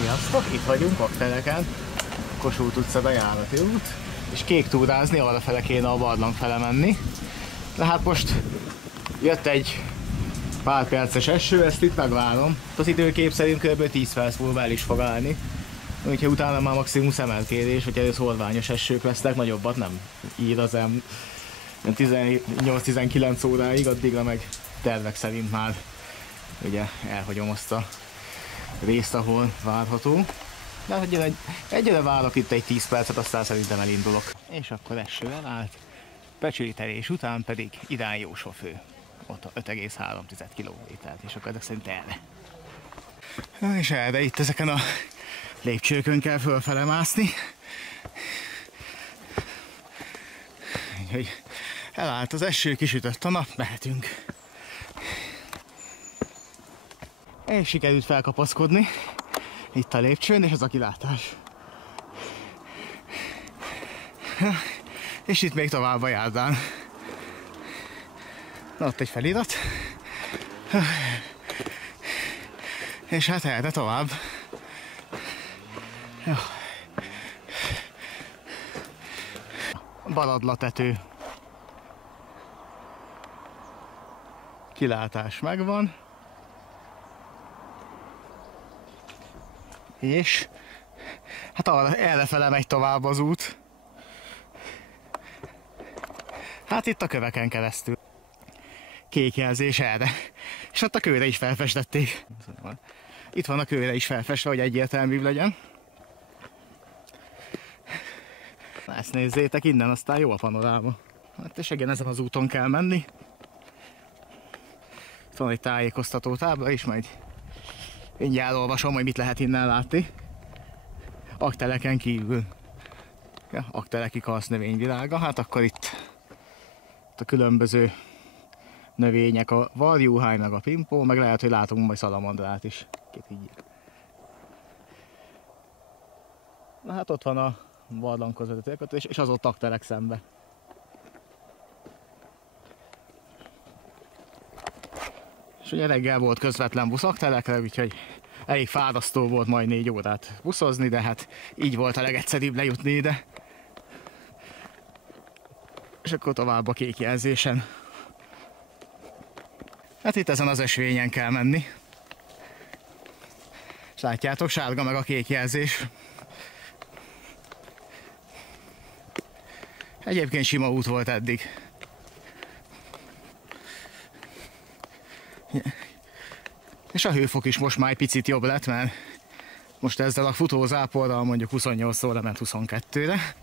Sziasztok! Itt vagyunk Akteleken, Kossuth utca bejárati út, és kék túrázni, arra fele kéne a barlang fele menni. De hát most jött egy pár perces eső, ezt itt megvárom. Az időkép szerint kb. 10 perc múlva el is fog állni. Úgyhogy utána már maximum szemelkérés, vagy először szorványos esők lesznek, nagyobbat nem ír az 18-19 óráig, addigra meg tervek szerint már ugye elhagyom azt a részt, ahol várható. De hát egyre várok itt egy 10 percet, aztán szerintem elindulok. És akkor eső elállt, becsülítelés után pedig irány Jósfafő. Ott a 5,3 kilométert, és akkor ezek szerint erre. És erre itt ezeken a lépcsőkön kell fölfele mászni. Úgyhogy elállt az eső, kisütött a nap, mehetünk. És sikerült felkapaszkodni itt a lépcsőn, és ez a kilátás. És itt még tovább a járdán. Na, ott egy felirat. És hát erre tovább. Baladlatető. Kilátás megvan. És hát errefele megy tovább az út. Hát itt a köveken keresztül. Kék jelzés erre. És ott a kőre is felfestették. Itt van a kőre is felfestve, hogy egyértelműbb legyen. Ezt nézzétek, innen aztán jó a panoráma. Hát és igen, ezen az úton kell menni. Itt van egy tájékoztató tábla is, majd mindjárt olvasom, hogy mit lehet innen látni. Akteleken kívül. Ja, Akteleki karszsznövényvilága. Hát akkor itt a különböző növények, a varjúháj, meg a pimpó, meg lehet, hogy látunk majd szalamandrát is. Na hát ott van a barlanghoz vezető, és az ott Aktelek szembe. És ugye reggel volt közvetlen busz Aktelekre, úgyhogy elég fárasztó volt majd 4 órát buszozni, de hát így volt a legegyszerűbb lejutni ide. És akkor tovább a kék jelzésen. Hát itt ezen az ösvényen kell menni. És látjátok, sárga meg a kék jelzés. Egyébként sima út volt eddig. És a hőfok is most már egy picit jobb lett, mert most ezzel a futózáporral mondjuk 28-szor lement 22-re.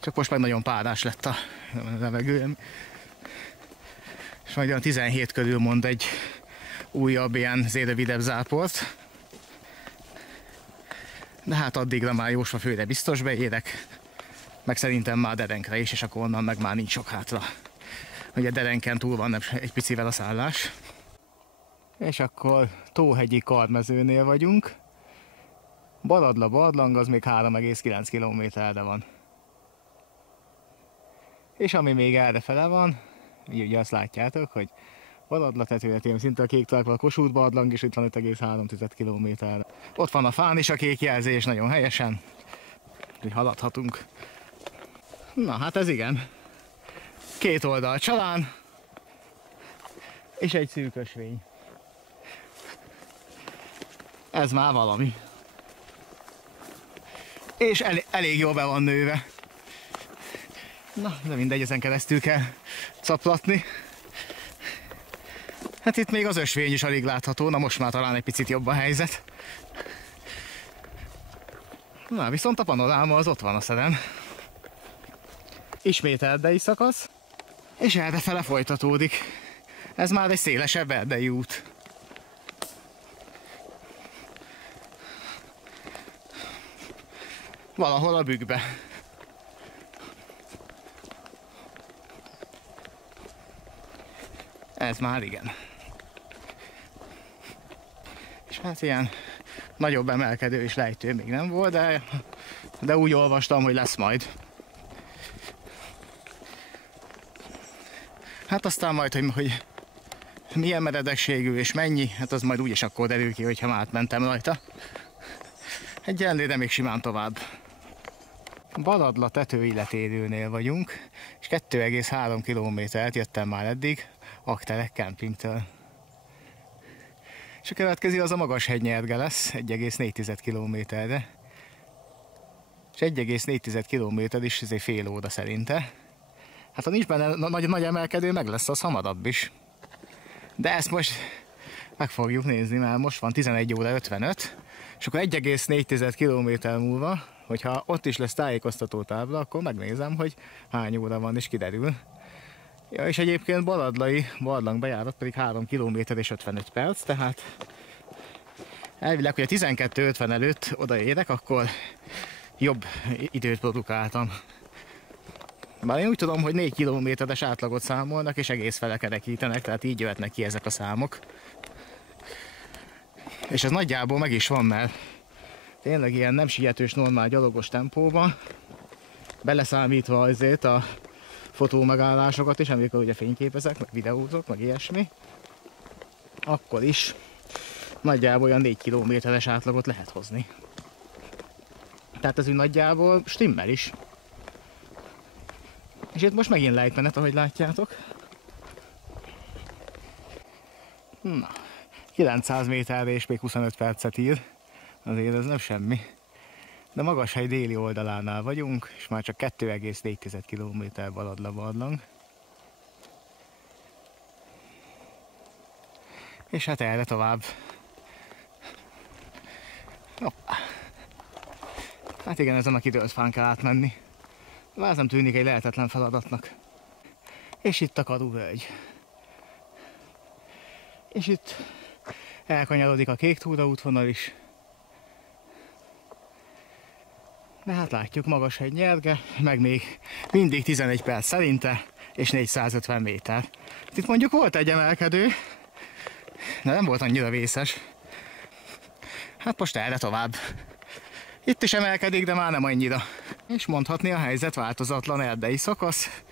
Csak most meg nagyon párás lett a levegő. És majd olyan 17 körül mond egy újabb ilyen rövidebb záport. De hát addigra már Jósfafőre biztos beérek. Meg szerintem már Derenkre is, és akkor onnan meg már nincs sok hátra. Ugye Derenken túl van egy picivel a szállás. És akkor Tóhegyi Karmezőnél vagyunk. Baladla barlang az még 3,9 kilométerre van. És ami még errefele van, így ugye azt látjátok, hogy Baladla tetőletén szinte a kék talpal a Kossuth barlang, és itt van 5,3 kilométerre. Ott van a fán is a kék jelzés, nagyon helyesen. Úgyhogy haladhatunk. Na hát ez igen. 2 oldal csalán, és egy szűk ösvény. Ez már valami. És elég jól be van nőve. Na, de mindegy, ezen keresztül kell caplatni. Hát itt még az ösvény is alig látható, na most már talán egy picit jobb a helyzet. Na, viszont a panoráma az ott van a szeren. Ismét erdei szakasz, és errefele folytatódik. Ez már egy szélesebb erdei út. Valahol a bükkbe. Ez már igen. És hát ilyen nagyobb emelkedő és lejtő még nem volt, de úgy olvastam, hogy lesz majd. Hát aztán majd, hogy milyen meredekségű és mennyi, hát az majd úgyis akkor derül ki, hogyha már átmentem rajta. Egyenlőre még simán tovább. Baladla tetőilletérőnél vagyunk, és 2,3 kilométert jöttem már eddig Aktelek kempingtől. És a következő az a Magashegy nyerge lesz, 1,4 kilométerre. És 1,4 kilométer is ezért fél óra szerinte. Hát ha nincs benne nagy emelkedő, meg lesz az hamarabb is. De ezt most meg fogjuk nézni, mert most van 11 óra 55, és akkor 1,4 kilométer múlva, hogyha ott is lesz tájékoztató tábla, akkor megnézem, hogy hány óra van, és kiderül. Ja, és egyébként baladlai barlangbejárat pedig 3 km és 55 perc, tehát elvileg, hogy a 12:50 előtt odaérek, akkor jobb időt produkáltam. Bár én úgy tudom, hogy 4 kilométeres átlagot számolnak, és egész fele kerekítenek, tehát így jöhetnek ki ezek a számok. És ez nagyjából meg is van, mert tényleg ilyen nem sietős, normál gyalogos tempóban, beleszámítva azért a fotómegállásokat is, amikor ugye fényképezek, meg videózok, meg ilyesmi, akkor is nagyjából olyan 4 kilométeres átlagot lehet hozni. Tehát ez úgy nagyjából stimmel is. És itt most megint lejtmenet, ahogy látjátok. Na, 900 méterre és még 25 percet ír. Azért ez nem semmi. De Magashegy déli oldalánál vagyunk, és már csak 2,4 km Baladla barlang. És hát erre tovább. Hoppá. Hát igen, ezen a kidőlt fán kell átmenni. De ez nem tűnik egy lehetetlen feladatnak. És itt a Karuvölgy. És itt elkanyarodik a Kék Túra útvonal is. De hát látjuk, Magashegy nyerge, meg még mindig 11 perc szerinte, és 450 méter. Itt mondjuk volt egy emelkedő, de nem volt annyira vészes. Hát most erre tovább. Itt is emelkedik, de már nem annyira. És mondhatni, a helyzet változatlan erdei szakasz,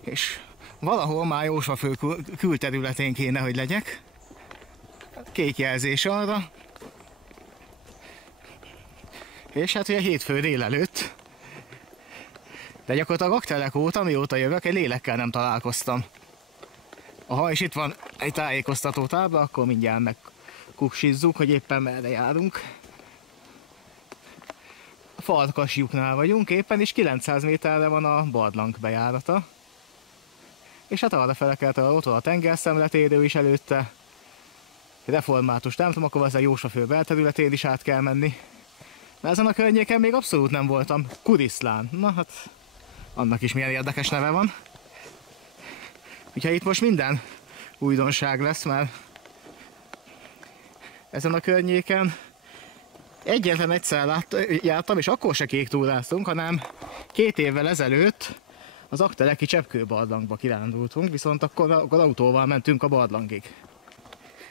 és valahol már Jósvaföld külterületén kéne, hogy legyek. Kék jelzés arra. És hát ugye hétfő délelőtt, de gyakorlatilag Aktelek óta, mióta jövök, egy lélekkel nem találkoztam. Ha és itt van egy tájékoztató tábla, akkor mindjárt megkuksizzuk, hogy éppen merre járunk. A Farkaslyuknál vagyunk éppen, és 900 méterre van a barlang bejárata. És hát arra felekelte, ott van a tengerszemletérő is előtte. Református templom, akkor az a Jósvaföld belterületén is át kell menni. Mert ezen a környéken még abszolút nem voltam. Kuriszlán. Na hát, annak is milyen érdekes neve van. Úgyhogy itt most minden újdonság lesz, mert ezen a környéken egyetlen egyszer jártam, és akkor se kék túráztunk, hanem 2 évvel ezelőtt az Akteleki Cseppkőbarlangba kirándultunk, viszont akkor autóval mentünk a barlangig.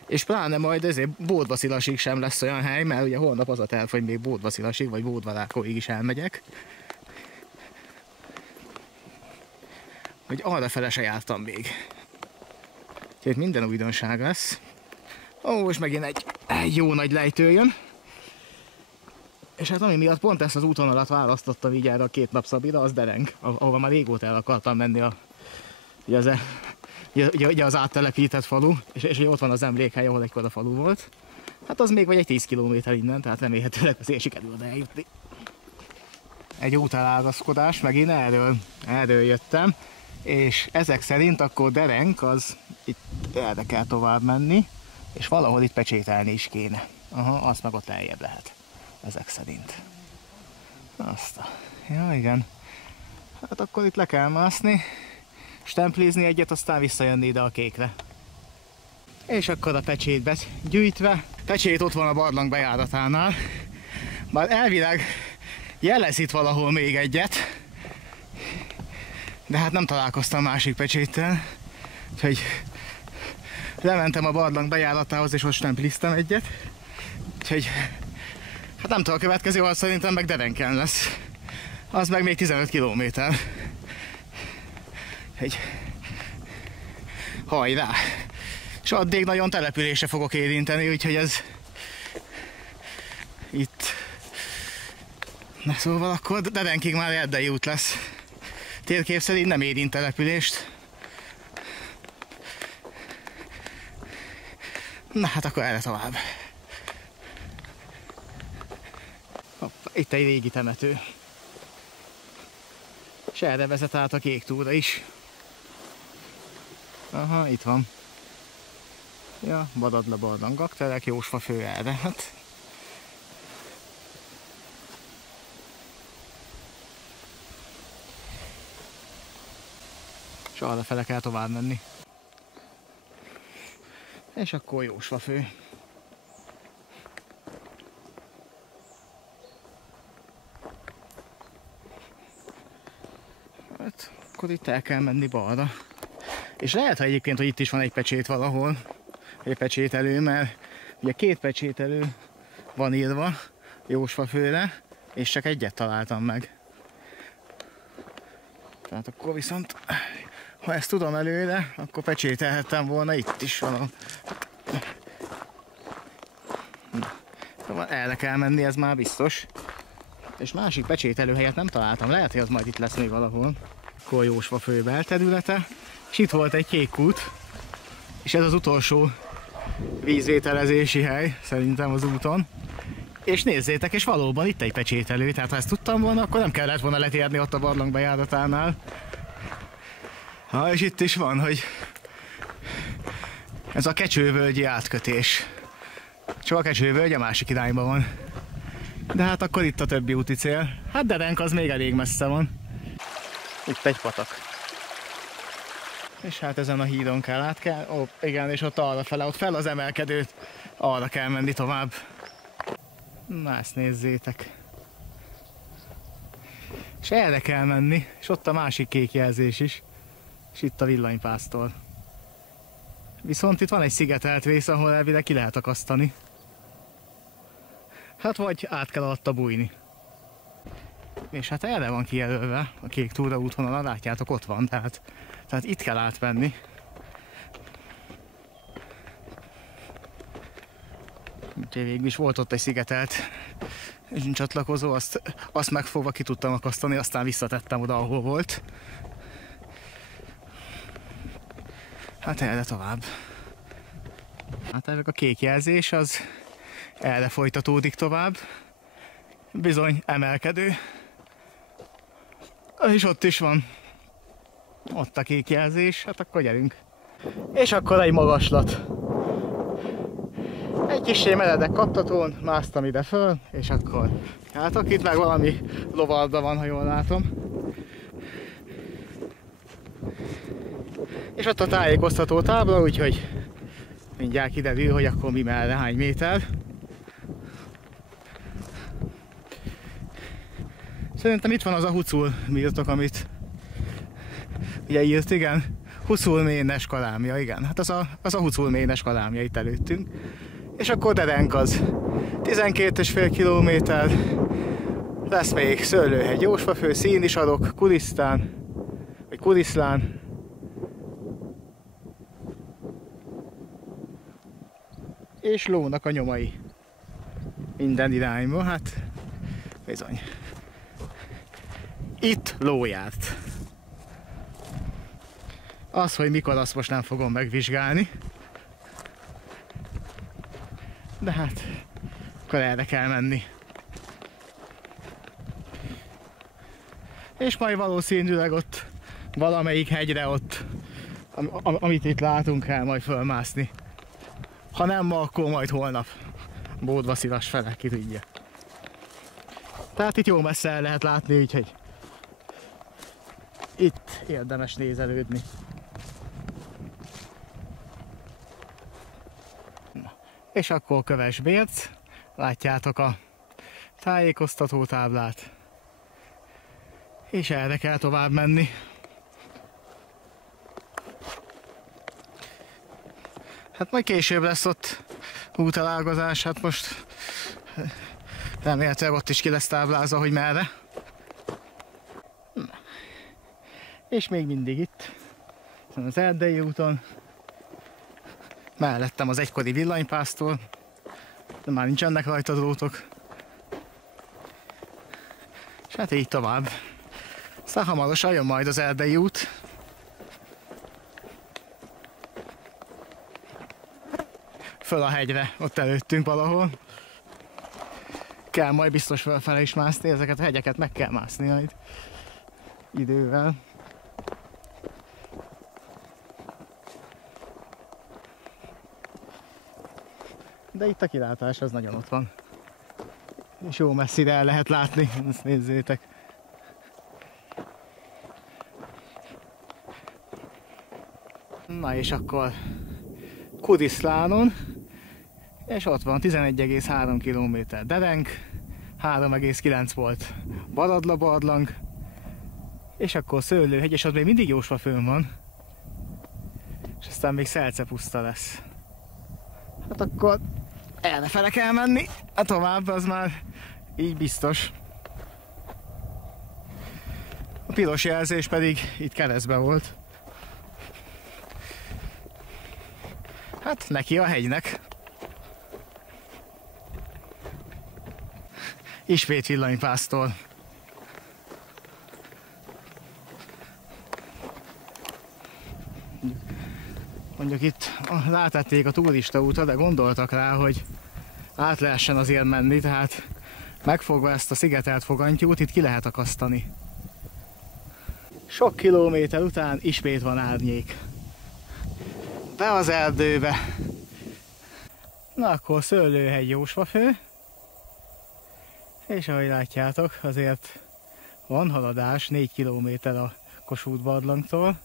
És pláne majd ezért Bódvaszilasig sem lesz olyan hely, mert ugye holnap az a terv, hogy még Bódvaszilasig vagy Bódvarákóig is elmegyek. Hogy arrafele se jártam még. Úgyhogy minden újdonság lesz. Ó, most megint egy jó nagy lejtő jön. És hát ami miatt pont ezt az útvonalat választottam így erre a 2 nap szabira, az Dereng, ahova már régóta el akartam menni ugye az áttelepített falu, és ott van az emlékhely, ahol egykor a falu volt. Hát az még vagy egy 10 km innen, tehát remélhetőleg azért sikerül oda eljutni. Egy útelágazkodás, megint erről jöttem, és ezek szerint akkor Dereng az itt erre kell tovább menni, és valahol itt pecsételni is kéne. Aha, azt meg ott eljebb lehet. Ezek szerint. Ja, igen. Hát akkor itt le kell mászni, stemplizni egyet, aztán visszajönni ide a kékre. És akkor a pecsétbe gyűjtve. Pecsét ott van a barlang bejáratánál. Bár elvileg jelez itt valahol még egyet. De hát nem találkoztam másik pecséttel. Úgyhogy lementem a barlang bejáratához, és ott stempliztem egyet. Úgyhogy hát nem tudom, a következő az szerintem meg Derenken lesz. Az meg még 15 kilométer. Hajrá! És addig nagyon településre fogok érinteni, úgyhogy ez itt Na szóval akkor Dedenkig már erdei út lesz. Térkép szerint nem érint települést. Na hát akkor erre tovább. Hoppá, itt egy régi temető. És erre vezet át a Kék túra is. Aha, itt van. Ja, Badadla barlangok, telek, Jósfa fő erre. Hát. És arra fele kell tovább menni. És akkor Jósfa fő. Hát, akkor itt el kell menni balra. És lehet egyébként, hogy itt is van egy pecsét valahol. Egy pecsételő, mert ugye 2 pecsételő van írva Jósfa főre, és csak egyet találtam meg. Tehát akkor viszont, ha ezt tudom előre, akkor pecsételhettem volna itt is valahol. Szóval erre kell menni, ez már biztos. És másik pecsételő helyet nem találtam, lehet, hogy az majd itt lesz még valahol. Akkor Jósfa fő belterülete, és itt volt egy kék kút, és ez az utolsó vízvételezési hely, szerintem az úton. És nézzétek, és valóban itt egy pecsételő, tehát ha ezt tudtam volna, akkor nem kellett volna letérni ott a barlang bejáratánál. Ha, és itt is van, hogy ez a Kecsővölgyi átkötés. Csak a Kecsővölgy a másik irányban van. De hát akkor itt a többi úti cél. Hát Derenk az még elég messze van. Itt egy patak. És hát ezen a hídon kell át kell. Ó, igen, és ott arra fele, ott fel az emelkedőt, arra kell menni tovább. Na, ezt nézzétek. És erre kell menni, és ott a másik kék jelzés is. És itt a villanypásztor. Viszont itt van egy szigetelt rész, ahol elvileg ki lehet akasztani. Hát vagy át kell alatta bújni. És hát erre van kijelölve a kék túra útvonalon, látjátok, ott van, tehát itt kell átmenni. Úgyhogy végül is volt ott egy szigetelt csatlakozó, azt megfogva ki tudtam akasztani, aztán visszatettem oda, ahol volt. Hát erre tovább. Hát ezek a kék jelzés az erre folytatódik tovább. Bizony emelkedő. És ott is van. Ott a kék jelzés, hát akkor gyerünk. És akkor egy magaslat. Egy kissé meredek kattatón másztam ide föl, és akkor látok, itt meg valami lovarda van, ha jól látom. És ott a tájékoztató tábla, úgyhogy mindjárt kiderül, hogy akkor mi merre, hány méter. Szerintem itt van az a Hucul birtok, amit ugye írt, igen. Hucul ménes kalámja, igen. Hát az a Hucul ménes kalámja itt előttünk. És akkor Derenk az 12,5 kilométer. Lesz még Szőlőhegy, Jósfa fő, Színisarok, Kurisztán, vagy Kuriszlán. És lónak a nyomai. Minden irányba, hát bizony. Itt ló járt. Az, hogy mikor, azt most nem fogom megvizsgálni. De hát, akkor erre kell menni. És majd valószínűleg ott valamelyik hegyre ott, amit itt látunk, kell majd fölmászni. Ha nem ma, akkor majd holnap. Bódvaszilas fele, ki tudja. Tehát itt jó messze el lehet látni, úgyhogy itt érdemes nézelődni. Na. És akkor Kövesbérc, látjátok a tájékoztató táblát. És erre kell tovább menni. Hát majd később lesz ott útelágazás, hát most remélhetőleg ott is ki lesz táblázva, hogy merre. Na. És még mindig itt, az Erdei úton, mellettem az egykori villanypásztor, de már nincsenek rajta drótok. És hát így tovább. Aztán hamarosan jön majd az Erdei út. Föl a hegyre, ott előttünk valahol. Kell majd biztos fölfele is mászni, ezeket a hegyeket meg kell mászni majd idővel. De itt a kilátás az nagyon ott van. És jó messzire el lehet látni, ezt nézzétek. Na és akkor Kudiszlánon, és ott van 11,3 km Derenk, 3,9 volt Baradla-barlang, és akkor Szőlőhegy, és ott még mindig Jósva fönn van. És aztán még Szelce-puszta lesz. Hát akkor errefele kell menni, a tovább az már így biztos. A piros jelzés pedig itt keresztbe volt. Hát neki a hegynek. Ismét villanypásztor. Mondjuk itt rátették a turista útra, de gondoltak rá, hogy át lehessen azért menni, tehát megfogva ezt a szigetelt fogantyút, itt ki lehet akasztani. Sok kilométer után ismét van árnyék. Be az erdőbe. Na akkor Szőlőhegy, Jósvafő. És ahogy látjátok, azért van haladás, 4 km a Kossuth barlangtól.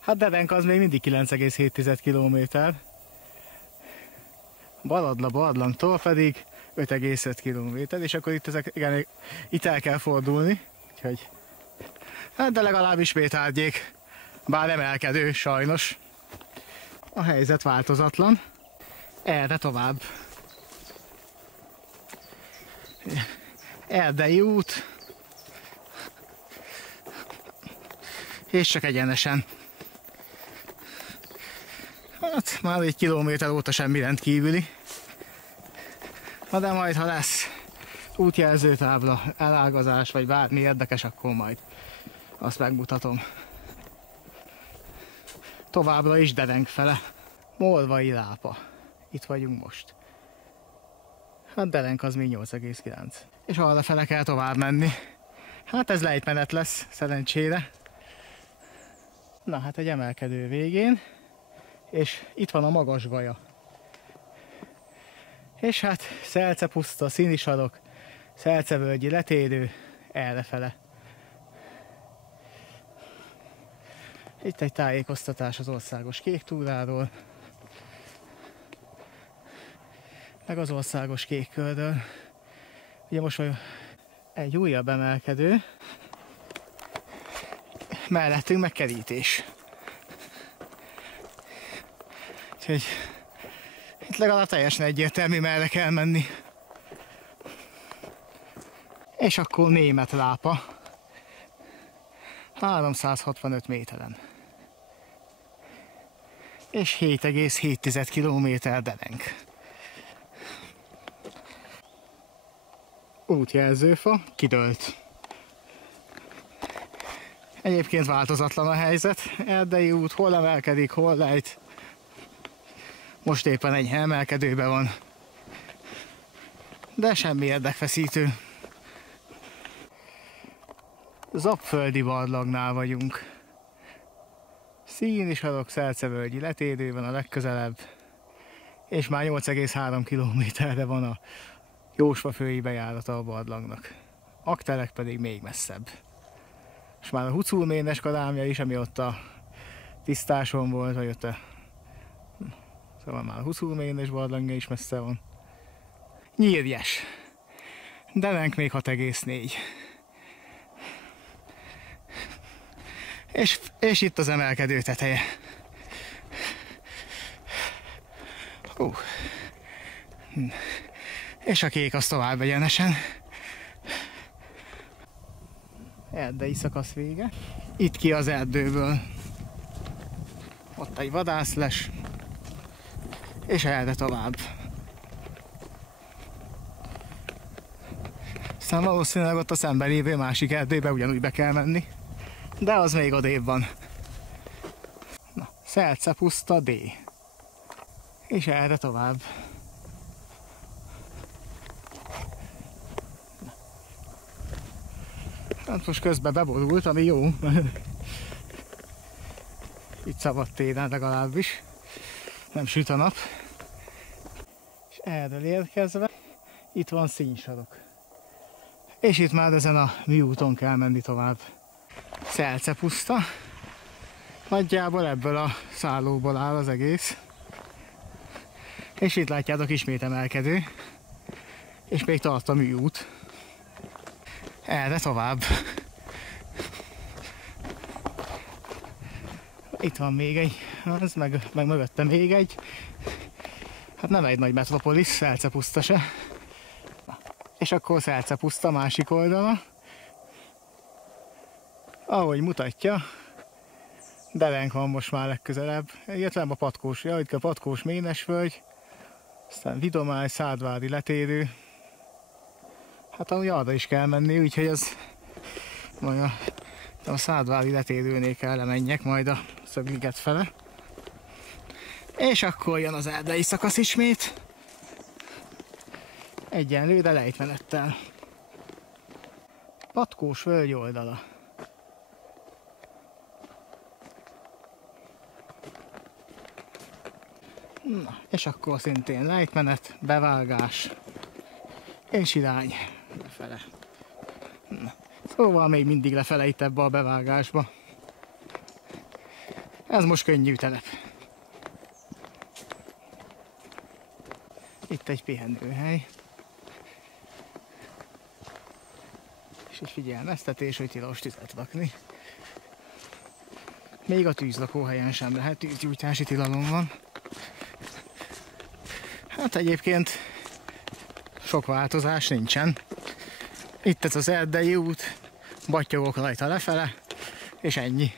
Hát Derenk az még mindig 9,7 km. Baradla barlangtól pedig 5,5 km, és akkor itt, igen, itt el kell fordulni. Úgyhogy, hát de legalább ismét árnyék, bár emelkedő sajnos. A helyzet változatlan. Erre tovább. Erdei út. És csak egyenesen. Hát már 1 kilométer óta semmi rendkívüli. Na de majd, ha lesz útjelzőtábla, elágazás, vagy bármi érdekes, akkor majd azt megmutatom. Továbbra is Derenk fele. Morvai Lápa. Itt vagyunk most. Hát Derenk az még 8,9. És arra fele kell tovább menni. Hát ez lejtmenet lesz, szerencsére. Na hát egy emelkedő végén. És itt van a Magasgaja. És hát Szelce-puszta, Színisarok, Szelce-völgyi letérő, errefele. Itt egy tájékoztatás az országos kék túráról, meg az országos kék kördől. Ugye most vagy egy újabb emelkedő, mellettünk meg kerítés. Úgyhogy itt legalább teljesen egyértelmű, merre kell menni. És akkor Német Lápa. 365 méteren. És 7,7 km Derenk. Útjelzőfa kidőlt. Egyébként változatlan a helyzet. Erdei út hol emelkedik, hol lejt. Most éppen egy emelkedőben van. De semmi érdekfeszítő. Zappföldi barlangnál vagyunk. Színisarok, Szelce-völgyi letérő van a legközelebb. És már 8,3 kilométerre van a Jósvafői bejárata a barlangnak. Aktelek pedig még messzebb. És már a Huculménes kadámja is, ami ott a tisztáson volt, vagy ott a... Szóval már a Huculménes barlangja is messze van. Nyírjes. Derenk még 6,4. És itt az emelkedő teteje. És a kék az tovább egyenesen. Erdei szakasz vége. Itt ki az erdőből. Ott egy vadászles. És erre tovább. Aztán valószínűleg ott a szemben lévő másik erdőbe ugyanúgy be kell menni. De az még odébb van. Na, Szelce-puszta D. És erre tovább. Hát most közben beborult, ami jó. Itt szabad téren legalábbis. Nem süt a nap. És erről érkezve, itt van színsarok. És itt már ezen a műúton kell menni tovább. Szelce-puszta. Nagyjából ebből a szállóból áll az egész. És itt látjátok ismét emelkedő. És még tart a műút. Erre tovább. Itt van még egy, az meg mögötte még egy. Hát nem egy nagy metropolis, Szelce-puszta se. És akkor Szelce-puszta másik oldala. Ahogy mutatja, Derenk van most már legközelebb. Illetve a Patkós, itt a Patkós Ménesvölgy. Aztán Vidomály, Szádvári letérő. Hát ahogy arra is kell menni, úgyhogy az majd a Szádvári letérőnél kell lemenjek majd a Szögliget fele. És akkor jön az erdei szakasz ismét. Egyenlőre lejtmenettel. Patkós völgy oldala. Na, és akkor szintén lejtmenet, bevágás, és irány lefele. Na, szóval még mindig lefele itt ebbe a bevágásba. Ez most könnyű telep. Itt egy pihenőhely. És egy figyelmeztetés, hogy tilos tüzet rakni. Még a tűzlakóhelyen sem lehet, tűzgyújtási tilalom van. Hát egyébként sok változás nincsen. Itt ez az erdei út, battyogok rajta lefele, és ennyi.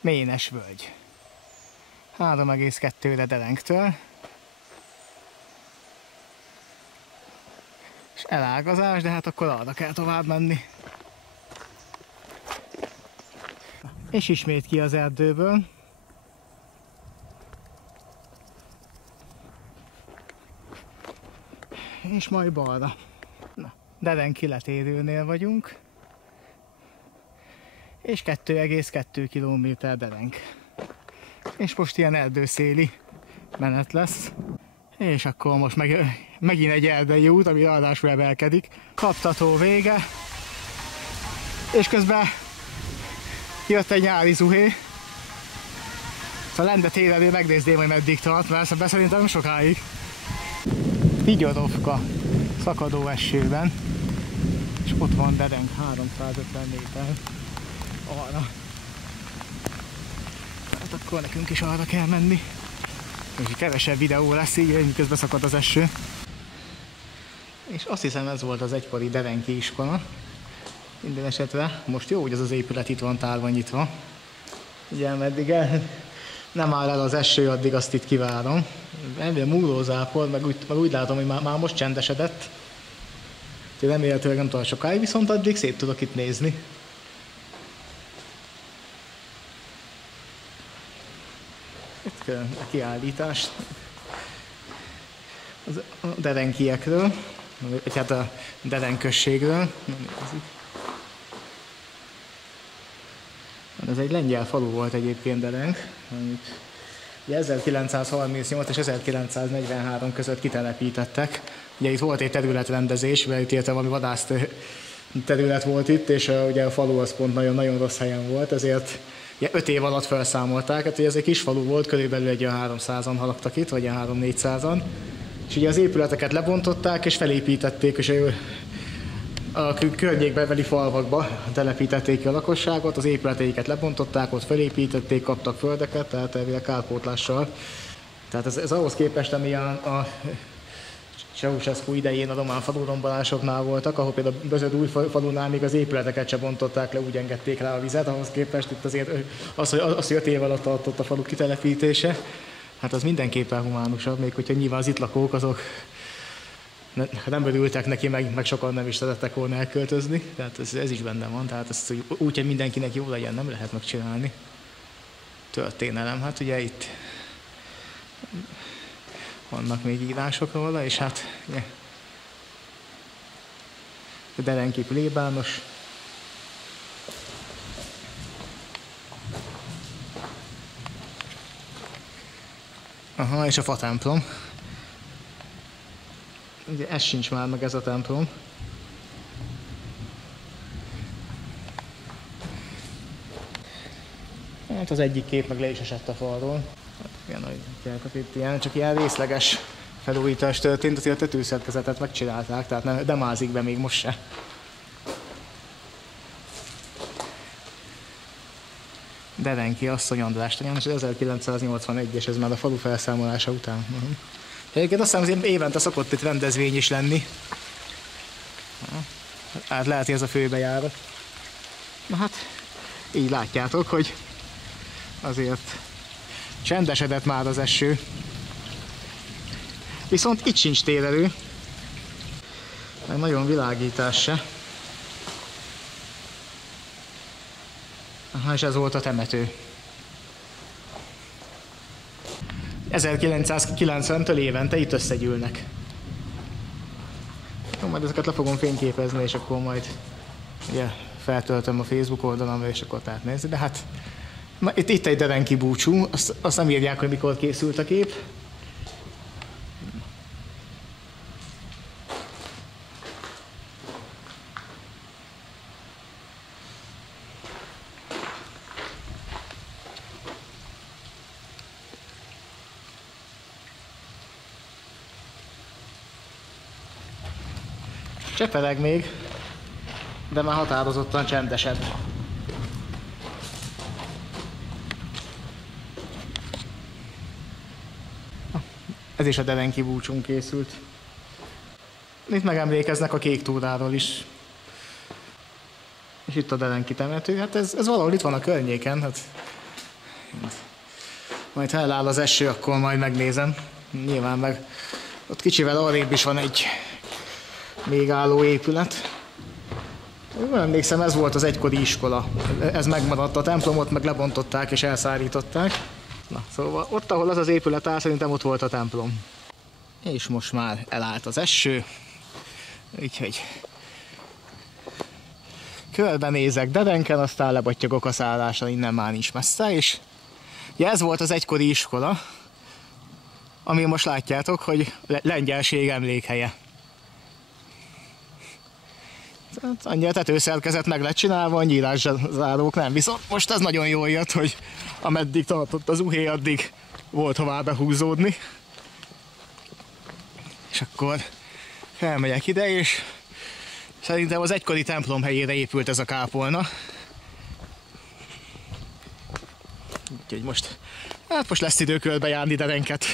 Ménesvölgy. 3,2-re Derengtől. És elágazás, de hát akkor arra kell tovább menni. És ismét ki az erdőből. És majd balra. Na, Derenk kiletérőnél vagyunk. És 2,2 km Derenk. És most ilyen erdőszéli menet lesz. És akkor most megint egy erdei út, ami ráadásul emelkedik. Kaptató vége. És közben jött egy nyári zuhé. A Lende térelő megnézném, hogy meddig tart, mert szerintem nem sokáig. Vigyorovka szakadó esőben, és ott van Derenk 350 méter arra. Hát akkor nekünk is arra kell menni. És kevesebb videó lesz így, miközben szakad az eső. És azt hiszem ez volt az egykori derenki iskola. Minden esetre most jó, hogy ez az épület itt van tárva nyitva. Ugye, meddig nem áll el az eső, addig azt itt kivárom. Elvileg múlózápor, meg úgy látom, hogy már most csendesedett. Úgyhogy remélhetőleg nem tart sokáig, viszont addig szép tudok itt nézni. Itt a kiállítás a derenkiekről, vagy hát a Derenk községről. Ez egy lengyel falu volt egyébként Derenk, amit 1938 és 1943 között kitelepítettek. Ugye itt volt egy területrendezés, mert itt valami vadász terület volt itt, és ugye a falu az pont nagyon rossz helyen volt, ezért 5 év alatt felszámolták. Hát ugye ez egy kis falu volt, körülbelül egy 300-an halaktak itt, vagy 300-400-an. És ugye az épületeket lebontották és felépítették, és a környékbeli falvakba telepítették ki a lakosságot, az épületeiket lebontották, ott felépítették, kaptak földeket, tehát elvileg kárpótlással. Tehát ez ahhoz képest, ami a Ceausescu idején a román falurombolásoknál voltak, ahol például a Bözöd új falunál még az épületeket se bontották le, úgy engedték rá a vizet, ahhoz képest itt azért az, hogy 5 év alatt tartott a falu kitelepítése, hát az mindenképpen humánusabb, még hogyha nyilván az itt lakók azok nem örültek neki, meg sokan nem is szerettek volna elköltözni. Tehát ez is benne van, tehát ezt úgy, hogy mindenkinek jó legyen, nem lehet megcsinálni. Történelem, hát ugye itt vannak még írások róla, és hát ugye, Derenki plébános. Aha, és a fatemplom. Ugye ez sincs már meg, ez a templom. Hát az egyik kép meg le is esett a falról. Igen, csak ilyen részleges felújítás történt, azért a tetőszerkezetet megcsinálták, tehát nem ázik be még most se. Derenki asszony András tanyán, és 1981-es, ez már a falu felszámolása után. Egyébként azt hiszem, hogy évente szokott itt rendezvény is lenni. Hát lehet, hogy ez a főbejárat. Na hát, így látjátok, hogy azért csendesedett már az eső. Viszont itt sincs térelő. Meg nagyon világítás se. Aha, és ez volt a temető. 1990-től évente itt összegyűlnek. Jó, majd ezeket le fogom fényképezni, és akkor majd ugye, feltöltöm a Facebook oldalamra, és akkor átnézni. De hát itt egy Derenki búcsú, azt nem írják, hogy mikor készült a kép. Csepeleg még, de már határozottan csendesebb. Ez is a Derenki búcsún készült. Itt megemlékeznek a Kék túráról is. És itt a Derenki temető, hát ez valahol itt van a környéken. Hát. Majd ha eláll az eső, akkor majd megnézem. Nyilván meg ott kicsivel arrébb is van egy még álló épület. Én emlékszem, ez volt az egykori iskola. Ez megmaradt, a templomot meg lebontották és elszárították. Na, szóval ott, ahol az az épület áll, szerintem ott volt a templom. És most már elállt az eső. Úgyhogy körbenézek Derenken, aztán lebattyogok a szálláson, innen már nincs messze, és ugye ez volt az egykori iskola, ami most látjátok, hogy lengyelség emlékhelye. Annyi a tetőszerkezet meg lett csinálva, a nyílászárók nem. Viszont most ez nagyon jól jött, hogy ameddig tartott az uhé, addig volt hová behúzódni. És akkor felmegyek ide, és szerintem az egykori templom helyére épült ez a kápolna. Úgyhogy most lesz idő körbejárni Derenket.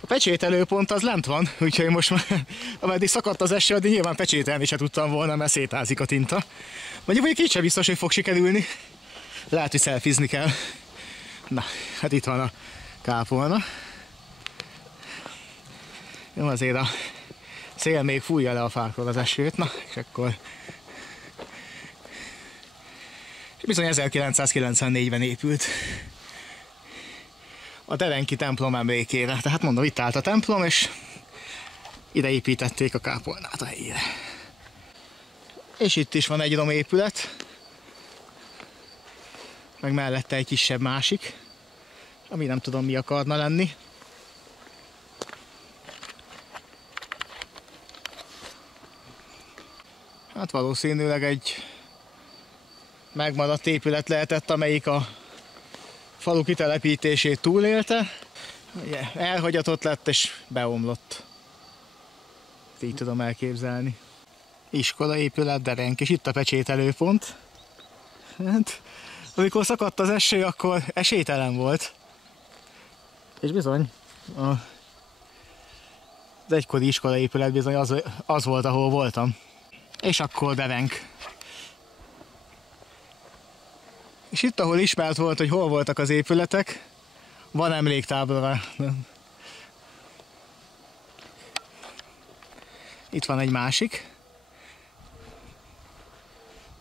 A pecsételőpont az lent van, úgyhogy most már, ameddig szakadt az eső, addig nyilván pecsételni se tudtam volna, mert szétázik a tinta. Mondjuk így sem biztos, hogy fog sikerülni. Lehet, hogy szelfizni kell. Na, hát itt van a kápolna. Jó, azért a szél még fújja le a fákról az esőt, na, és akkor... És bizony 1994-ben épült. A Derenki templom emlékére. Tehát mondom, itt állt a templom, és ide építették a kápolnát a helyére. És itt is van egy romépület, meg mellette egy kisebb másik, ami nem tudom mi akarna lenni. Hát valószínűleg egy megmaradt épület lehetett, amelyik a falu kitelepítését túlélte. Ugye, elhagyatott lett és beomlott. Így tudom elképzelni. Iskola épület, Derenk, és itt a pecsételőpont. Hát, amikor szakadt az eső, akkor esélytelen volt. És bizony, az egykori iskola épület bizony az volt, ahol voltam. És akkor Derenk. És itt, ahol ismert volt, hogy hol voltak az épületek, van emléktábla. Itt van egy másik.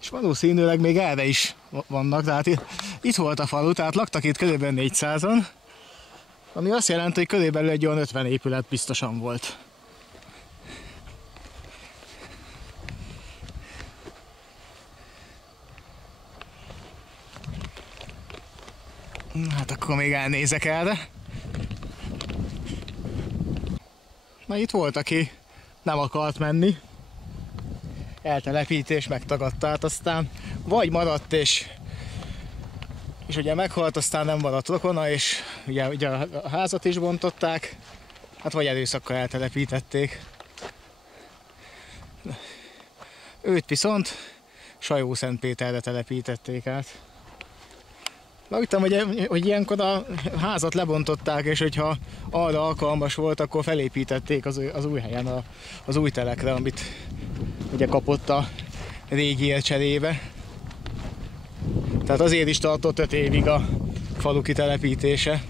És valószínűleg még erre is vannak, tehát itt volt a falu, tehát laktak itt körülbelül 400-an, ami azt jelenti, hogy körülbelül egy olyan 50 épület biztosan volt. Hát akkor még elnézek erre. Na itt volt, aki nem akart menni. Eltelepítés megtagadta, hát aztán vagy maradt és ugye meghalt, aztán nem maradt rokona, és ugye a házat is bontották, hát vagy erőszakkal eltelepítették. Őt viszont Sajó-Szentpéterre telepítették át. Láttam, hogy ilyenkor a házat lebontották, és hogyha arra alkalmas volt, akkor felépítették az új helyen, az új telekre, amit ugye kapott a régiért cserébe. Tehát azért is tartott 5 évig a falu kitelepítése.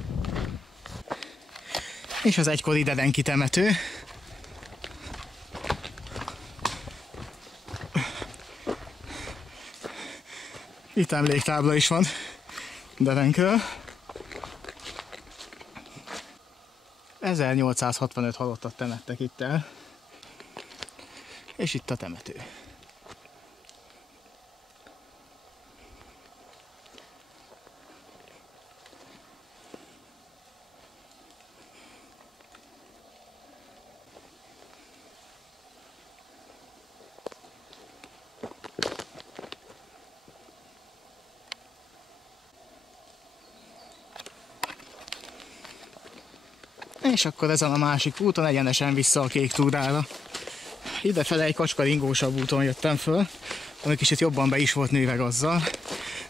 És az egykori Dedenki temető. Itt emléktábla is van Dedenkről. 1865 halottat temettek itt el. És itt a temető. És akkor ezen a másik úton egyenesen vissza a Kék túrára. Idefele egy kacskaringósabb úton jöttem föl, ami kicsit jobban be is volt nőve gazzal,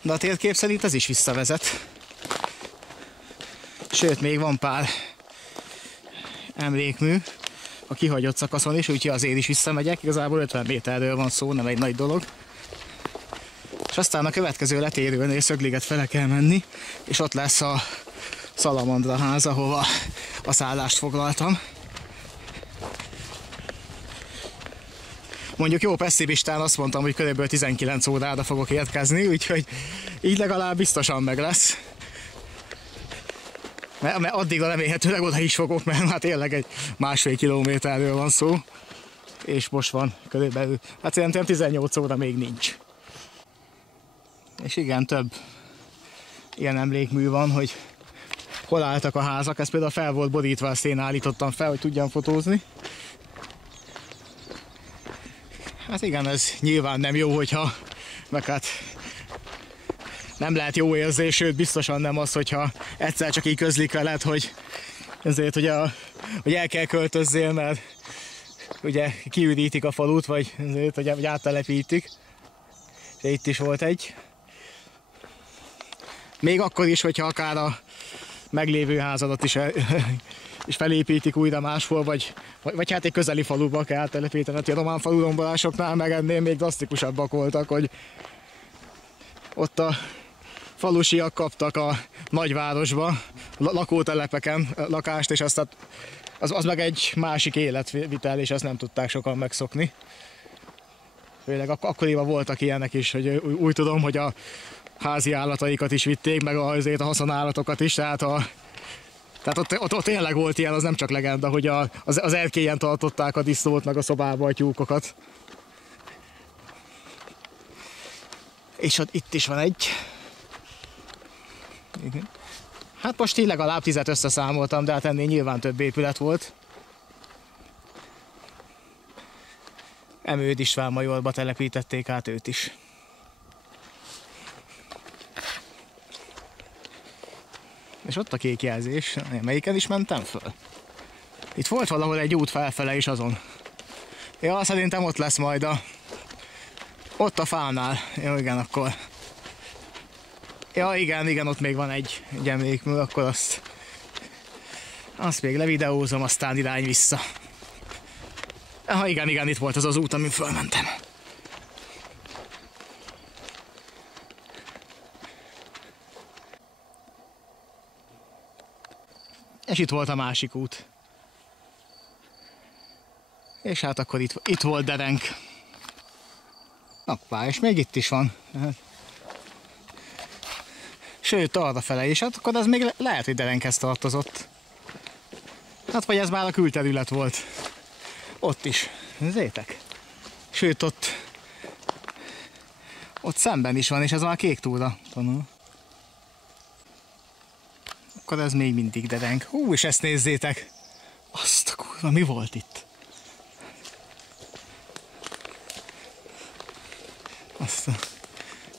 de a térkép szerint ez is visszavezet. Sőt, még van pár emlékmű a kihagyott szakaszon is, úgyhogy azért is visszamegyek. Igazából 50 méterről van szó, nem egy nagy dolog. És aztán a következő letérőnél Szögliget fele kell menni, és ott lesz a Szalamandra ház, ahova a szállást foglaltam. Mondjuk jó pessimistán azt mondtam, hogy körülbelül 19 órára fogok érkezni, úgyhogy így legalább biztosan meg lesz. Mert addigra remélhetőleg oda is fogok, mert hát tényleg egy 1,5 kilométerről van szó. És most van körülbelül, hát szerintem 18 óra még nincs. És igen, több ilyen emlékmű van, hogy hol álltak a házak, ez például fel volt borítva, ezt én állítottam fel, hogy tudjam fotózni. Hát igen, ez nyilván nem jó, hogyha, meg hát nem lehet jó érzés, sőt biztosan nem az, hogyha egyszer csak így közlik veled, hogy ezért ugye, hogy el kell költözzél, mert ugye kiürítik a falut, vagy ezért, hogy áttelepítik. De itt is volt egy. Még akkor is, hogyha akár a meglévő házadat is felépítik újra máshol, vagy hát egy közeli faluba kell áttelepíteni. Hát a román falurombolásoknál meg ennél még drasztikusabbak voltak, hogy ott a falusiak kaptak a nagyvárosba, lakótelepeken lakást, és azt az meg egy másik életvitel, és azt nem tudták sokan megszokni. Főleg akkoriban voltak ilyenek is, hogy úgy tudom, hogy a házi állataikat is vitték, meg azért a haszonállatokat is, tehát ott tényleg volt ilyen, az nem csak legenda, hogy az erkélyen tartották a disznót, meg a szobába a tyúkokat. És ott itt is van egy. Hát most így legalább 10-et összeszámoltam, de hát ennél nyilván több épület volt. Emőd István majorba telepítették át őt is. És ott a kék jelzés, melyiken is mentem föl? Itt volt valahol egy út felfele is azon. Ja, szerintem ott lesz majd ott a fánál. Jó, igen, akkor. Ja, igen, ott még van egy emlékmű, akkor azt még levideózom, aztán irány vissza. Ah, igen, itt volt az az út, amin fölmentem. És itt volt a másik út. És hát akkor itt volt derenk. Nappá, és még itt is van. Sőt, arrafele is, hát akkor ez még lehet, hogy derenkhez tartozott. Hát vagy ez már a külterület volt. Ott is. Nézzétek. Sőt, ott szemben is van, és ez már kék túra. Akkor ez még mindig derenk. Hú, és ezt nézzétek. Azt a kurva, mi volt itt?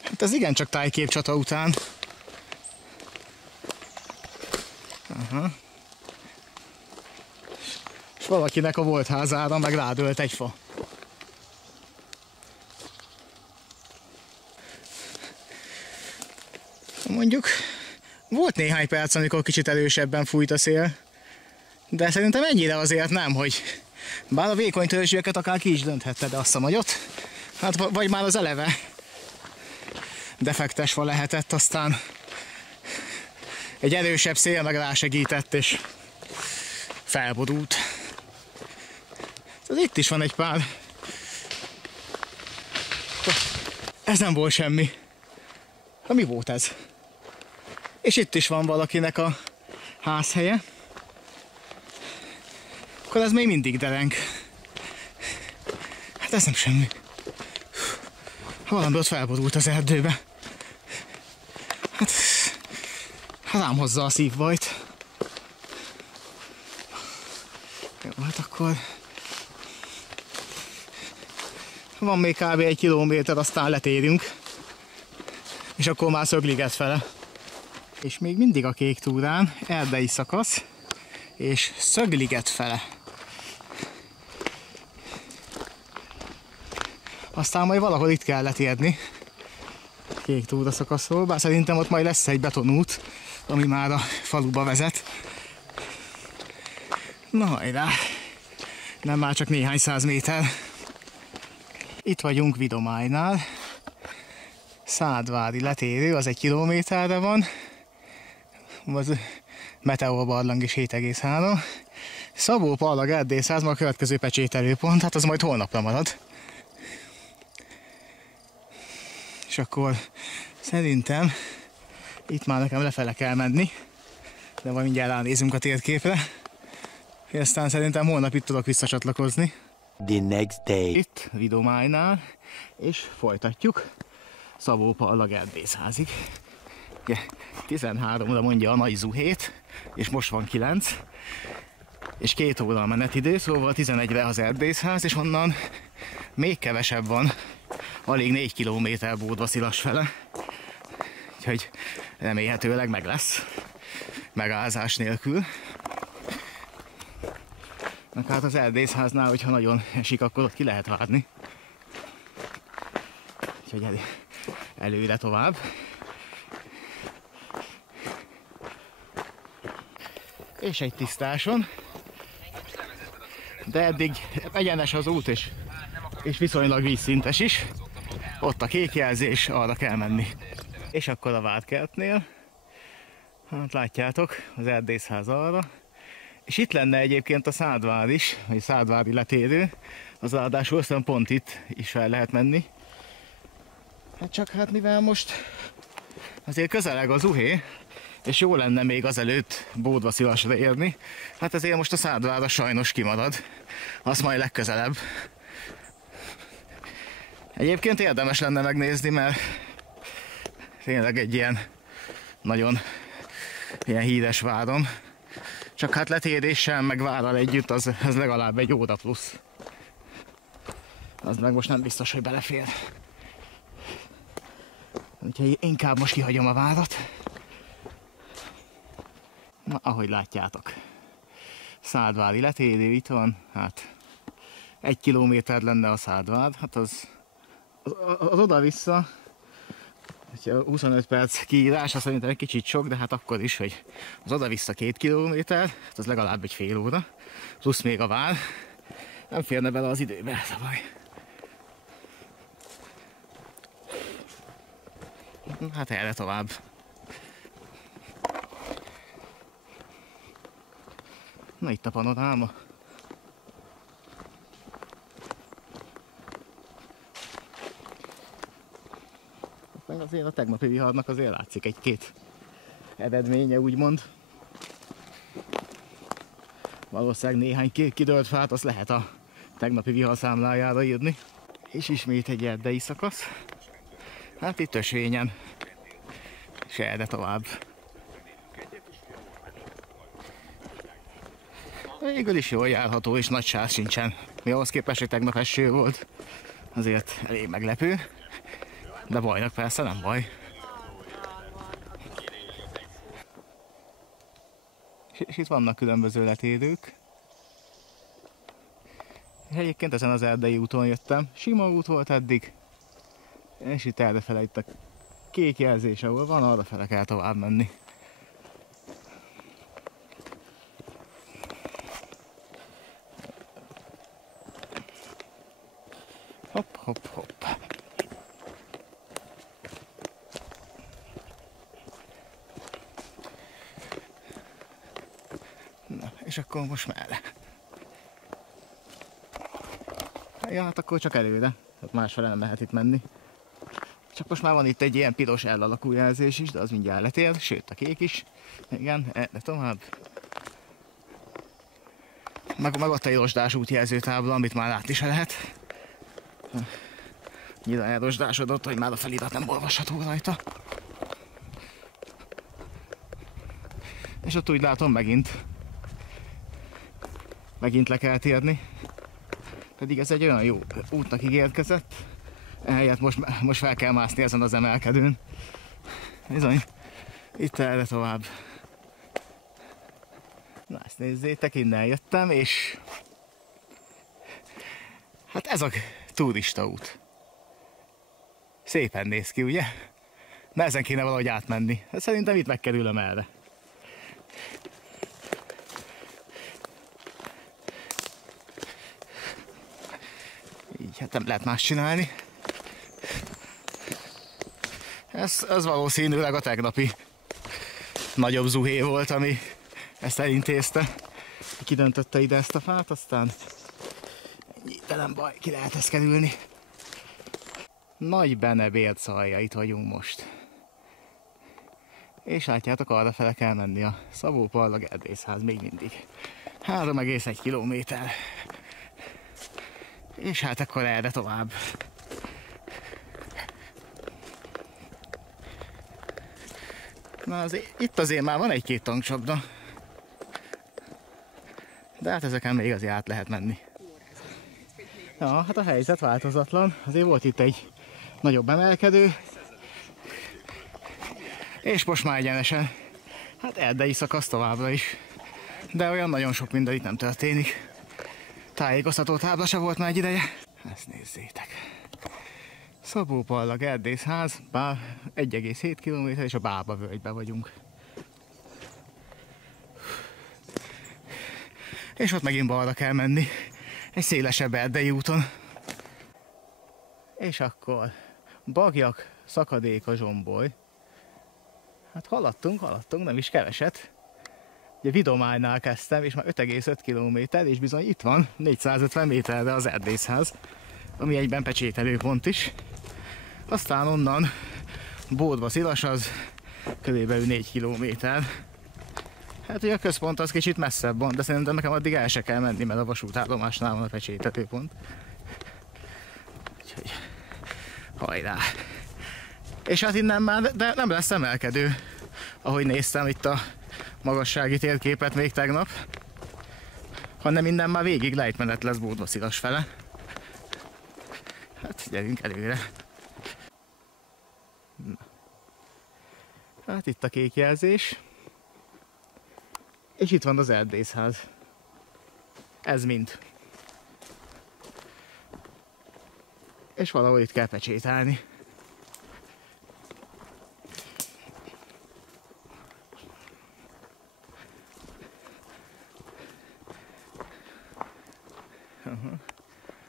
Hát ez igencsak tájképcsata után. Aha. És valakinek a volt házára meg rádölt egy fa. Mondjuk volt néhány perc, amikor kicsit erősebben fújt a szél, de szerintem ennyire azért nem, hogy bár a vékony törzsűeket akár ki is dönthette, de azt a nagyot, hát vagy már az eleve defektes fa lehetett, aztán egy erősebb szél meg rásegített és felborult. Ez itt is van egy pár. Ez nem volt semmi. Ha mi volt ez? És itt is van valakinek a házhelye. Akkor ez még mindig derenk. Hát ez nem semmi. Valami ott felborult az erdőbe. Hát rám hozza a szívbajt. Jó, hát akkor van még kb. 1 kilométer, aztán letérünk. És akkor már Szögliget fele. És még mindig a kék túrán, erdei szakasz, és Szögliget fele. Aztán majd valahol itt kell letérni, kék túra szakaszról, bár szerintem ott majd lesz egy betonút, ami már a faluba vezet. Na hajrá, nem már csak néhány száz méter. Itt vagyunk Vidománynál. Szádvári letérő, az 1 kilométerre van. Az Meteorbarlang is 7,3. Szabó-Pallag erdészház, ma a következő pecsételőpont, hát az majd holnapra marad. És akkor szerintem itt már nekem lefele kell menni, de majd mindjárt ránézünk a térképre. És aztán szerintem holnap itt tudok visszacsatlakozni. The next day. Itt Vidománynál, és folytatjuk Szabó-Pallag erdészházig. Ugye 13-ra mondja a nagy zuhét, és most van 9, és 2 óra a menetidő, szóval 11-re az erdészház, és onnan még kevesebb van, alig 4 kilométer Bódvaszilas fele. Úgyhogy remélhetőleg meg lesz, megállás nélkül. Meg hát az erdészháznál, hogyha nagyon esik, akkor ott ki lehet várni. Úgyhogy előre tovább. És egy tisztáson. De eddig egyenes az út, és viszonylag vízszintes is. Ott a kék jelzés, arra kell menni. És akkor a Várkertnél, hát látjátok, az erdészház arra. És itt lenne egyébként a Szádvár is, vagy Szádvári letérő. Az ráadásul aztán pont itt is fel lehet menni. Hát csak hát mivel most azért közeleg az Zuhé, és jó lenne még azelőtt Bódvaszilasra érni, hát ezért most a Szádvárra sajnos kimarad. Az majd legközelebb. Egyébként érdemes lenne megnézni, mert tényleg egy ilyen nagyon ilyen híres váron. Csak hát letéréssel meg várral együtt az legalább 1 óra plusz. Az meg most nem biztos, hogy belefér. Úgyhogy inkább most kihagyom a várat. Na, ahogy látjátok. Szádvári letérő itt van, hát 1 kilométer lenne a Szádvár, hát az oda-vissza, 25 perc kiírás, azt szerintem egy kicsit sok, de hát akkor is, hogy az oda-vissza 2 kilométer, hát az legalább egy fél óra, plusz még a vár, nem férne bele az időbe, ez a baj. Hát erre tovább. Na itt a panoráma. azért a tegnapi viharnak azért látszik egy-két eredménye, úgymond. Valószínűleg néhány kidőlt fát azt lehet a tegnapi vihar számlájára írni. És ismét egy erdei szakasz. Hát itt ösvényen. És erre tovább. Végül is jól járható és nagy sáv sincsen. Mi ahhoz képest, hogy tegnap eső volt. Azért elég meglepő. De bajnak persze nem baj. És itt vannak különböző letérők. Egyébként ezen az erdei úton jöttem. Sima út volt eddig. És itt errefele itt a kék jelzés, ahol van, arrafele kell tovább menni. Hopp, hopp, hopp. Na, és akkor most merre? Ja, hát akkor csak előre. Hát másfele nem lehet itt menni. Csak most már van itt egy ilyen piros L alakú jelzés is, de az mindjárt letér, sőt a kék is. Igen, erre tovább. Meg ott egy rozsdás útjelzőtábla, amit már látni se lehet. Nyilván elrozsdásodott, hogy már a felirat nem olvasható rajta. És ott úgy látom megint le kell térni. Pedig ez egy olyan jó útnak ígérkezett. Ehelyett most fel kell mászni ezen az emelkedőn. Bizony, itt erre tovább. Na ezt nézzétek, innen jöttem, és hát ez a turista út. Szépen néz ki, ugye? De ezen kéne valahogy átmenni. Hát szerintem itt megkerülöm erre. Így, hát nem lehet más csinálni. Ez valószínűleg a tegnapi nagyobb zuhé volt, ami ezt elintézte. Kidöntötte ide ezt a fát, aztán ennyi, de nem baj, ki lehet ezt kerülni. Nagy Bene Bércalja, itt vagyunk most. És látjátok, arrafele kell menni a Szabó-Pallag erdészház még mindig. 3,1 kilométer. És hát akkor erre tovább. Na itt azért már van egy-két tankcsapda. De hát ezeken még azért át lehet menni. Ja, hát a helyzet változatlan. Azért volt itt egy nagyobb emelkedő. És most már egyenesen. Hát erdei szakasz továbbra is. De olyan nagyon sok minden itt nem történik. Tájékoztató tábla se volt már egy ideje. Ezt nézzétek. Szabó-Pallag erdészház, 1,7 km és a Bába völgybe vagyunk. És ott megint balra kell menni, egy szélesebb erdei úton. És akkor Bagjak, szakadék a Zsomboly. Hát haladtunk, nem is keveset. Ugye Vidománynál kezdtem, és már 5,5 km, és bizony itt van, 450 méterre az erdészház, ami egyben pecsételőpont is. Aztán onnan Bódva-Szilas az körülbelül 4 kilométer. Hát ugye a központ az kicsit messzebb van, de szerintem nekem addig el se kell menni, mert a vasútállomásnál van a pecsételőpont. Úgyhogy hajrá! És hát innen már de nem lesz emelkedő, ahogy néztem itt a magassági térképet még tegnap, hanem innen már végig lejtmenet lesz Bódva-Szilas fele. Hát gyerünk előre! Na. Hát itt a kék jelzés. És itt van az erdészház. Ez mind. És valahol itt kell pecsételni.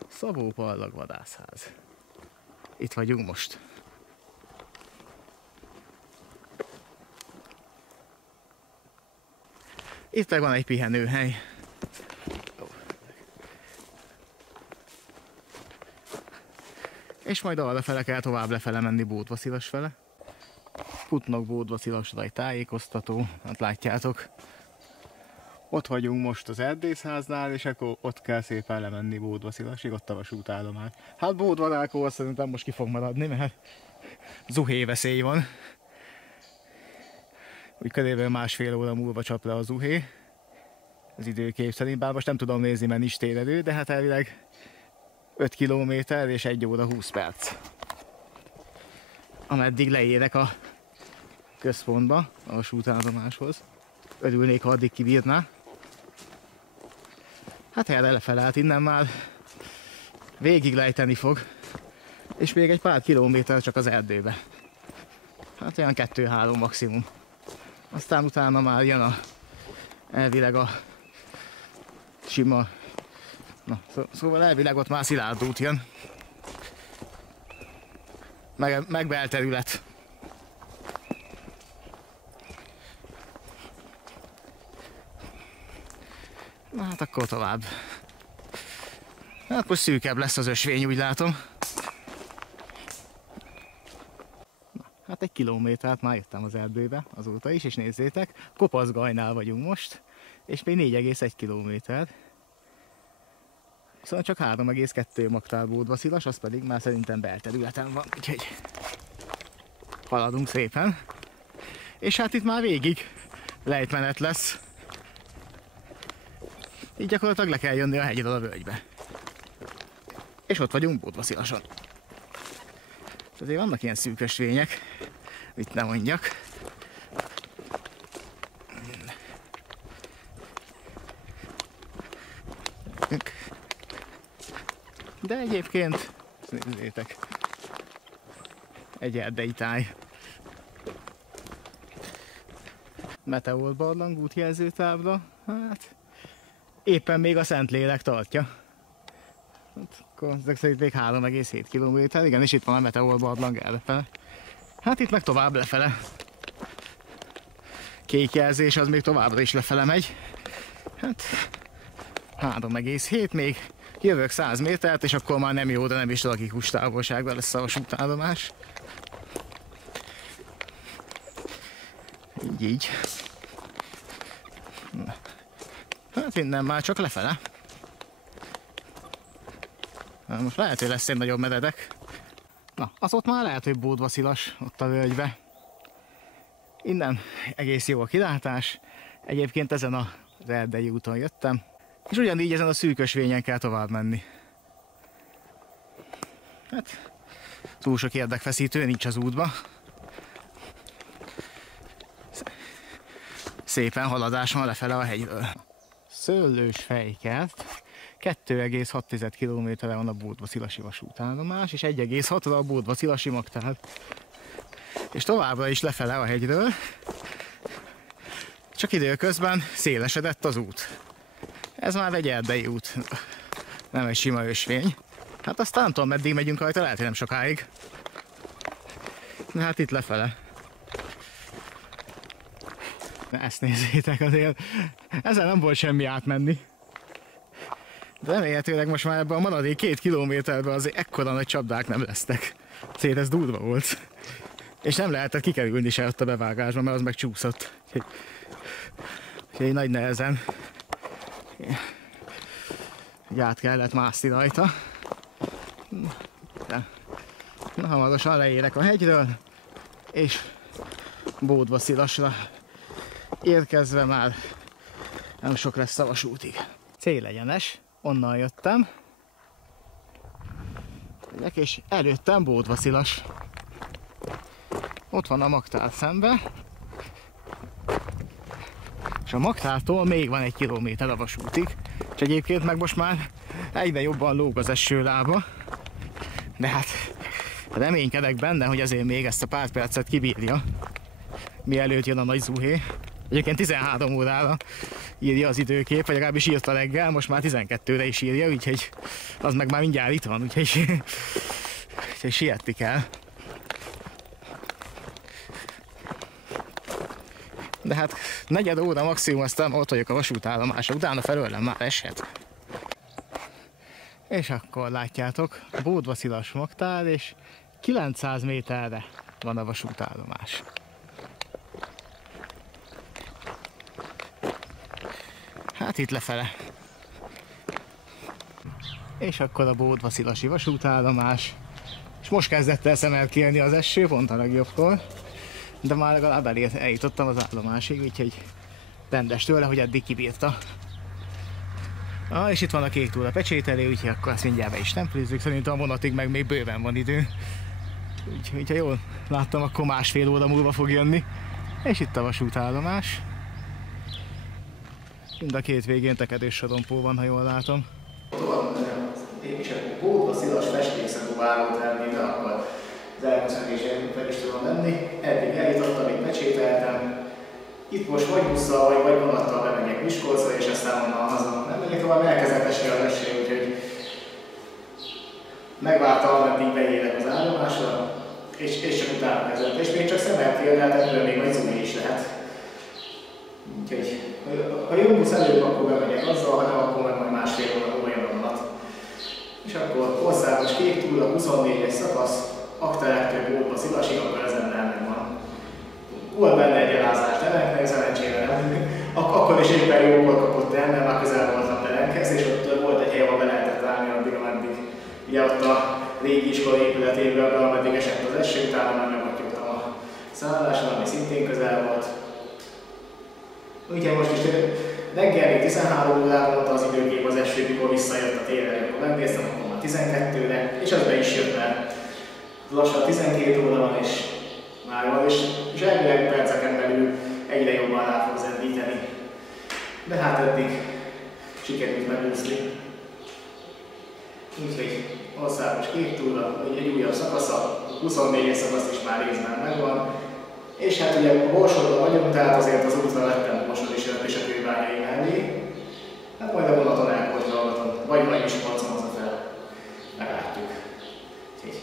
Szabó-Pallag vadászház. Itt vagyunk most. Itt meg van egy pihenőhely. És majd arra fele kell tovább lefele menni Bódva-Szilas fele. Kutnok Bódvacilasra egy tájékoztató, hát látjátok. Ott vagyunk most az erdészháznál, és akkor ott kell szépen lemenni Bódvacilasig, ott a vasútállomás. Hát Bódvarákóval szerintem most ki fog maradni, mert zuhé veszély van. Úgy körülbelül másfél óra múlva csap le a zuhé. Az időkép szerint, bár most nem tudom nézni, mert nincs térerő, de hát elvileg 5 km és 1 óra 20 perc. Ameddig leérek a központba, a vasútállomáshoz. Örülnék, ha addig kibírná. Hát erre lefele, hát innen már végig lejteni fog. És még egy pár kilométer csak az erdőbe. Hát olyan 2-3 maximum. Aztán utána már jön elvileg a sima. Na, szóval elvileg ott már szilárd út jön. Meg belterület. Na hát akkor tovább. Hát most szűkebb lesz az ösvény, úgy látom. Na, hát 1 kilométert már jöttem az erdőbe azóta is, és nézzétek, Kopaszgajnál vagyunk most, és még 4,1 kilométer. Szóval csak 3,2 maktár Bódvacilas, az pedig már szerintem belterületen van, úgyhogy haladunk szépen. És hát itt már végig lejtmenet lesz. Így gyakorlatilag le kell jönni a hegyről a völgybe. És ott vagyunk Bódvacilason. Azért vannak ilyen szűk ösvények, mit nem mondjak. De egyébként, nézzétek, egy erdei táj. Meteor barlang útjelzőtábla, hát éppen még a Szentlélek tartja. Hát, akkor ezek szerint még 3,7 km, igen, és itt van a Meteor barlang elfele. Hát itt meg tovább lefele. Kék jelzés, az még továbbra is lefele megy. Hát 3,7 még. Jövök 100 métert, és akkor már nem jó, de nem is tragikus távolságban lesz a vasútállomás. Így. Hát innen már csak lefele. Na, most lehet, hogy lesz egy nagyobb meredek. Na, az ott már lehet, hogy Bódvacilas, ott a völgybe. Innen egész jó a kilátás. Egyébként ezen az erdei úton jöttem. És ugyanígy ezen a szűk ösvényen kell tovább menni. Hát, túl sok érdekfeszítő nincs az útba. Szépen haladás van lefele a hegyről. Szőlős fejkert. 2,6 km-re van a Bódvacilasi vasútállomás, és 1,6-ra a Bódvacilasi magtár. És továbbra is lefele a hegyről. Csak időközben szélesedett az út. Ez már egy erdei út, nem egy sima ösvény. Hát aztán nem tudom, meddig megyünk rajta, lehet, hogy nem sokáig. De hát itt lefele. De ezt nézzétek azért, ezen nem volt semmi átmenni. De remélhetőleg most már ebben a maradék 2 kilométerben azért ekkora nagy csapdák nem lesznek. Azért ez durva volt. És nem lehetett kikerülni se ott a bevágásban, mert az megcsúszott. Úgyhogy nagy nehezen át kellett mászni rajta. De hamarosan leérek a hegyről, és Bódvacilasra érkezve már nem sok lesz a vasútig. Célegyenes, onnan jöttem, és előttem Bódvacilas. Ott van a magtár szembe, és a magtártól még van 1 kilométer a vasútig, és egyébként meg most már egyre jobban lóg az esőlába, de hát reménykedek benne, hogy azért még ezt a pár percet kibírja, mielőtt jön a nagy zuhé. Egyébként 13 órára írja az időkép, vagy legalábbis írta reggel, most már 12-re is írja, úgyhogy az meg már mindjárt itt van, úgyhogy sietni kell. De hát 4 óra maximum, aztán ott vagyok a vasútállomásra, utána felőlem már eshet. És akkor látjátok, Bódvacilas magtár, és 900 méterre van a vasútállomás. Hát itt lefele. És akkor a Bódvaszilasi vasútállomás. És most kezdett el szemelkélni az eső, pont a legjobbkor. De már legalább eljutottam az állomásig, úgyhogy rendes tőle, hogy eddig kibírta. És itt van a 2 óra pecsételő, úgyhogy akkor azt mindjárt be is templőzzük. Szerintem a vonatig meg még bőven van idő. Úgyhogy ha jól láttam, akkor 1,5 óra múlva fog jönni. És itt a vasútállomás. Mind a 2 végén tekedés sorompó van, ha jól látom. És a Bódvaszilas festékszagú állótermébe, akkor az elköszönésén fel is tudom menni. Eddig eljutottam, itt pecsételtem. Itt most vagy busszal, vagy vonattal bemegyek Miskolcra, és aztán onnan haza. Nem megyek tovább, elkezdett esni az eső, úgyhogy megvártam, ameddig beérek az állomásra, és csak utána kezdett. És még csak szemeltél, de hát ebből még majd zúni is lehet. Úgyhogy ha jön busz előbb, akkor bemegyek azzal, ha nem, akkor meg majd 1,5 óra múlva jön a vonat. És akkor országos 2 túra, 24-es szakasz, Akterektől Bódvaszilasig, akkor ez nem megvan. Volt benne egy elázás terenknek, szerencsére nem. Akkor is éppen jókor kapott el, mert már közel volt a terenkhez, és ott volt egy hely, ahol be lehetett állni addig, ameddig. Ugye ott a régi iskola épületében, ameddig esett az eső, utána már meghagyottam a szálláson, ami szintén közel volt. Úgyhogy most is reggel 13 órában volt az időkép az eső, mikor visszajött a térre, akkor megnéztem, akkor már 12-re, és az be is jött, mert lassan 12 óra van, és már van, és elvileg perceken belül egyre jobban rá fog zendíteni. De hát eddig sikerült megúszni. Úgyhogy országos 2 túra, egy újabb szakasza, 24-es szakasz is már részben megvan. És hát ugye a Borsodban vagyunk, tehát azért az útra lettem Borsod és a Kőbányai mellé. Hát majd a vonaton elkortyolgatom, vagy Miskolcon hazafelé. Meglátjuk. Úgyhogy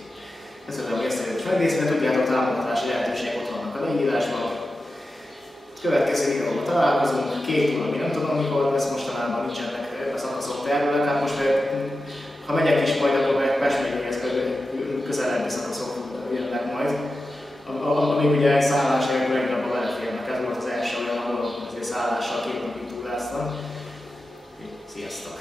köszönöm, hogy ezt a jövős megnézve, tudjátok, támogatási lehetőségek ott vannak a leírásban. Következő videóban találkozunk, 2 óra, mi nem tudom mikor lesz, mostanában nincsenek a szakaszok terülek, hát most ha megyek is majd, akkor meg Pest megyéhez közelebbi szakaszok jönnek majd. Amíg ugye egy szállás nélkül egy napban beleférnek, ez volt az első olyan, ahol azért szállással 2 napig túráztam. Sziasztok!